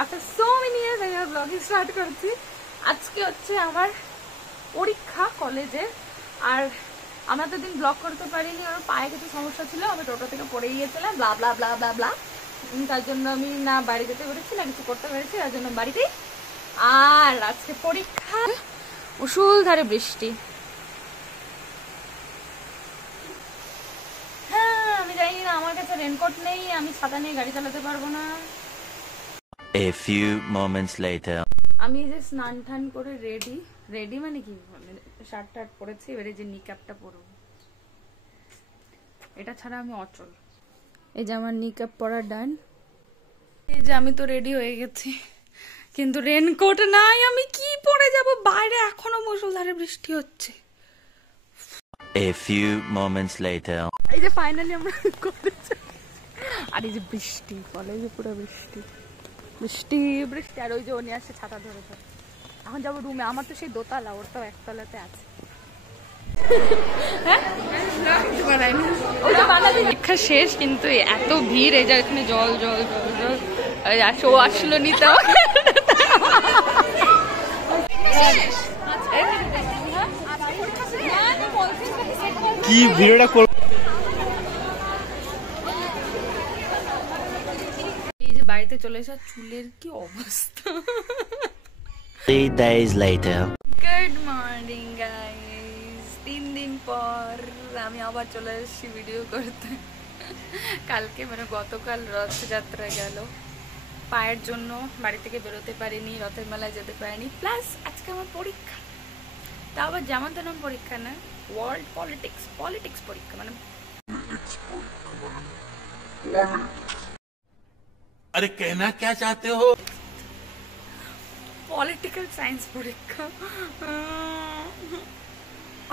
after so many years আমি আর blogging start করছি। আজকে হচ্ছে আমার পরীক্ষা কলেজে, আর আমরা তো দিন ব্লগ করতে পারিনি, আমার পায়ে কিছু সমস্যা ছিল, আমি টোটো থেকে পড়ে গিয়েছিলাম, ব্লা ব্লা ব্লা ব্লা ব্লা। তার জন্য আমি না বাড়ি যেতে পেরেছি না কিছু করতে পেরেছি, তার জন্য বাড়িতেই। আর আজকে পরীক্ষা, মুষলধারে বৃষ্টি। হ্যাঁ, আমি জানি না, আমার কাছে রেনকোট নেই, আমি ছাতা নিয়ে গাড়ি চালাতে পারবো না। A few moments later. আমি যে স্নান টান করে রেডি মানে কি, শার্ট টার্ট পরেছি, এবারে যে নিক্যাপটা পরবো, এটা ছাড়া আমি অচল। এই যে আমার নিক্যাপ পরা ডান। এই যে আমি তো রেডি হয়ে গেছি, কিন্তু রেনকোট নাই, আমি কি পরে যাব? বাইরে এখনো মুষলধারে বৃষ্টি হচ্ছে। A few moments later. এই যে ফাইনালি আমরা কলেজে, আর এই যে বৃষ্টি, কলেজে পুরো বৃষ্টি বৃষ্টি বৃষ্টি। আর ওই যে উনি আসছে ছাতা ধরে ধরে। এখন যাবো রুমে, আমার তো সেই দোতলা, ওর তো একতলাতে আছে। পরীক্ষা শেষ, কিন্তু এত ভিড়, এই যে এখানে জল জল জল জল। ও আসলো নিতে, কি ভিড়টা। এই যে বাড়িতে চলে এসে চুলের কি অবস্থা। 3 days later. Good morning guys, 3 দিন পর আমি আবার চলে এসেছি ভিডিও করতে। কালকে মানে গতকাল রথযাত্রা গেল, পায়ের জন্য বাড়ি থেকে বেরোতে পারিনি, রথের মেলায় যেতে পারিনি, প্লাস আজকে আমার পরীক্ষা। তা আবার যেমন তেমন পরীক্ষা না, ওয়ার্ল্ড পলিটিক্স পরীক্ষা, মানে अरे कहना क्या चाहते हो? পলিটিক্যাল সায়েন্স পরীক্ষা।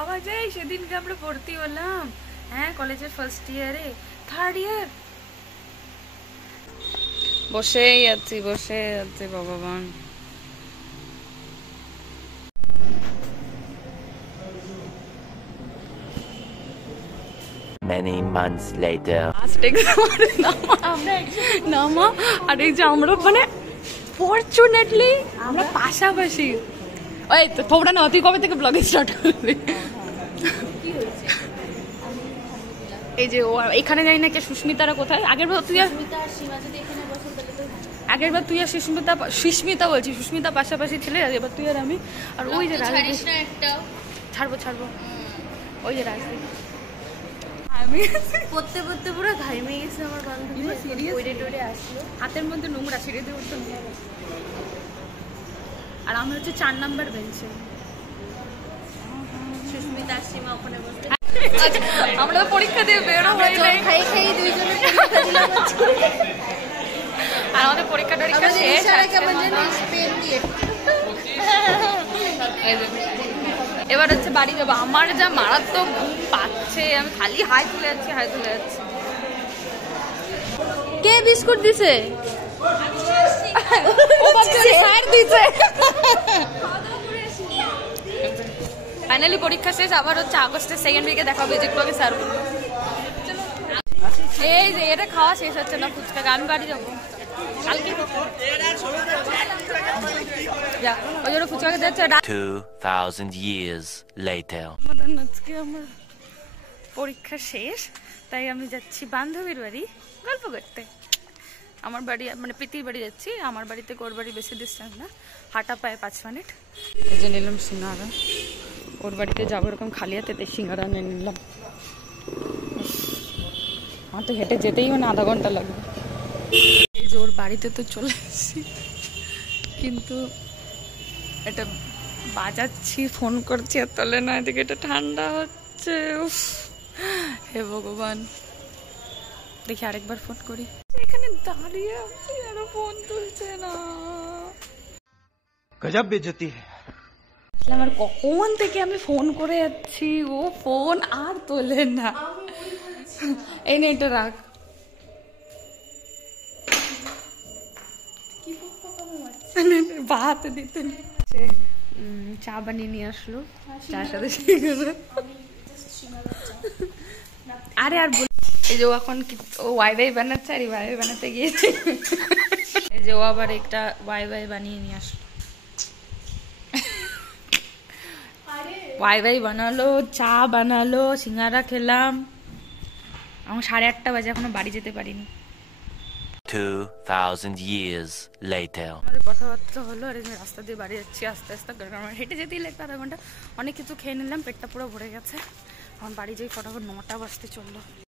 আবার যাই, সেদিনকে আমরা ভর্তি হলাম, হ্যাঁ কলেজের ফার্স্ট ইয়ারে, থার্ড ইয়ার বসেই আছি ভগবান। Many months later. নামা, আর এই যে আমরা মানে ফরচুনেটলি আমরা পাশাপাশি। ওই তো তোমরা না, তুই কবে থেকে ব্লগিং স্টার্ট করবি? এই যে ও এখানে যাই না, কে সুস্মিতারা কোথায়? আগের বার তুই আর সুস্মিতা বলছি, সুস্মিতা পাশাপাশি ছিলে, এবার তুই আর আমি। আর ওই যে ছাড়বো ওই যে রাজদীপ, আমি পড়তে পড়তে পুরো ঘাইমে গেছে আমার বান্ধবী, ওইরে আসলো, হাতের মধ্যে নোংরা, ছিঁড়ে দিয়ে উঠতে। আর আমি হচ্ছে 4 নাম্বার বেঞ্চে, সুস্মিতা আর সীমা ওখানে বসে। আমরা তো পরীক্ষা দিয়ে বেরো হই নাই, খাই দুইজনে পরীক্ষা দিলাম। আর আমাদের পরীক্ষা শেষ। এবার হচ্ছে বাড়ি যাবো। আমার যা মারাত্মক ঘুম পাচ্ছে, আমি খালি হাই তুলে যাচ্ছি। কে বিস্কুট দিছে? ফাইনালি পরীক্ষা শেষ, আবার হচ্ছে আগস্টের সেকেন্ড উইকে দেখা হবে, যেগুলোকে স্যার বলবো। এই যে এটা খাওয়া শেষ হচ্ছে না ফুচকা, আমি বাড়ি যাবো কালকে। ওই জন্য ফুচকা খেতে যাচ্ছে। 2000 years later. আজকে আমার পরীক্ষা শেষ, তাই আমি যাচ্ছি বান্ধবীর বাড়ি গল্প করতে। আমার বাড়ি মানে প্রীতির বাড়ি যাচ্ছি, আমার বাড়িতে ওর বাড়ি বেশি ডিস্টেন্স না, হাঁটা পায় 5 মিনিট। এই যে নিলাম সিঙ্গারা, ওর বাড়িতে যাবো এরকম খালি হাতে, তাই সিঙ্গারা নিয়ে নিলাম। আমার তো হেঁটে যেতেই মানে আধা ঘন্টা লাগবে। এই যে ওর বাড়িতে তো চলে এসেছি, কিন্তু এটা বাজাচ্ছি, ফোন করছি আর তোলে না, এদিকে এটা ঠান্ডা হচ্ছে। উফ হে ভগবান, দেখি আরেকবার ফোন করি। এখানে দাঁড়িয়ে আছি আর ফোন তুলছে না, गजब बेइज्जती है। আমার কখন থেকে আমি ফোন করে যাচ্ছি, ও ফোন আর তোলে না। এই নে এটা রাখ। ভাত দিতে চা বানিয়ে নিয়ে আসলো, চার সাথে আরে আর এই যে ও এখন ও ওয়াইফাই বানাচ্ছে, আর ওয়াইফাই বানাতে গিয়েছে। যে ও আবার একটা ওয়াই ওয়াই বানিয়ে নিয়ে আসলো, ওয়াই ওয়াই বানালো, চা বানালো, সিঙ্গারা খেলাম। আমার 8:30 বাজে, এখনো বাড়ি যেতে পারিনি। 2000 years later. আমাদের কথাবার্তা হলো, আর এই রাস্তা দিয়ে বাড়ি যাচ্ছি আস্তে আস্তে, কারণ আমার হেঁটে যেতেই লাগবে আধা ঘন্টা। অনেক কিছু খেয়ে নিলাম, পেটটা পুরো ভরে গেছে। এখন বাড়ি যাই ফটাফট, 9টা বাজতে চললো।